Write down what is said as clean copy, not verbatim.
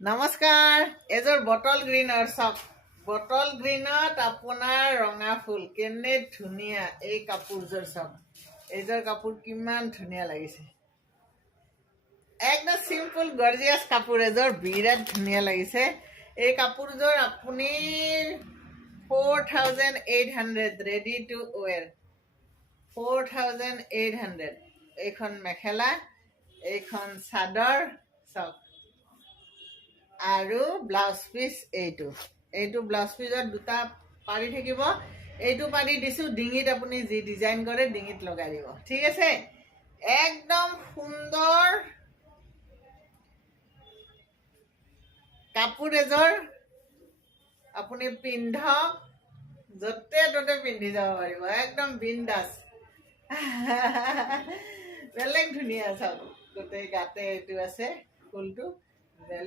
নমস্কাৰ এজৰ বটল গ্ৰীণৰ চাওক বটল গ্ৰীণত আপোনাৰ ৰঙা ফুল কেনে ধুনীয়া এই কাপোৰযোৰ চাওক এইযোৰ কাপোৰ কিমান ধুনীয়া লাগিছে একদম সিম্পল গৰ্জিয়াছ কাপোৰ এযোৰ বিৰাট ধুনীয়া লাগিছে এই কাপোৰযোৰ আপুনি 4800 ৰেডি টু ৱেৰ 4800 এইখন মেখেলা এইখন চাদৰ চাওক আৰু ব্লাউজ পিচ এইটো ব্লাউজ পিচত দুটা পাৰি থাকিব এইটো পাৰি দিছো ডিঙিত আপুনি যি ডিজাইন কৰে ডিঙিত লগাই দিব ঠিক আছে একদম সুন্দৰ কাপোৰ এযোৰ আপুনি পিন্ধক য'তে ত'তে পিন্ধি যাব পাৰিব একদম বিন্দাছ বেলেগ ধুনীয়া চাওক গোটেই গাতে এইটো আছে ফুলটো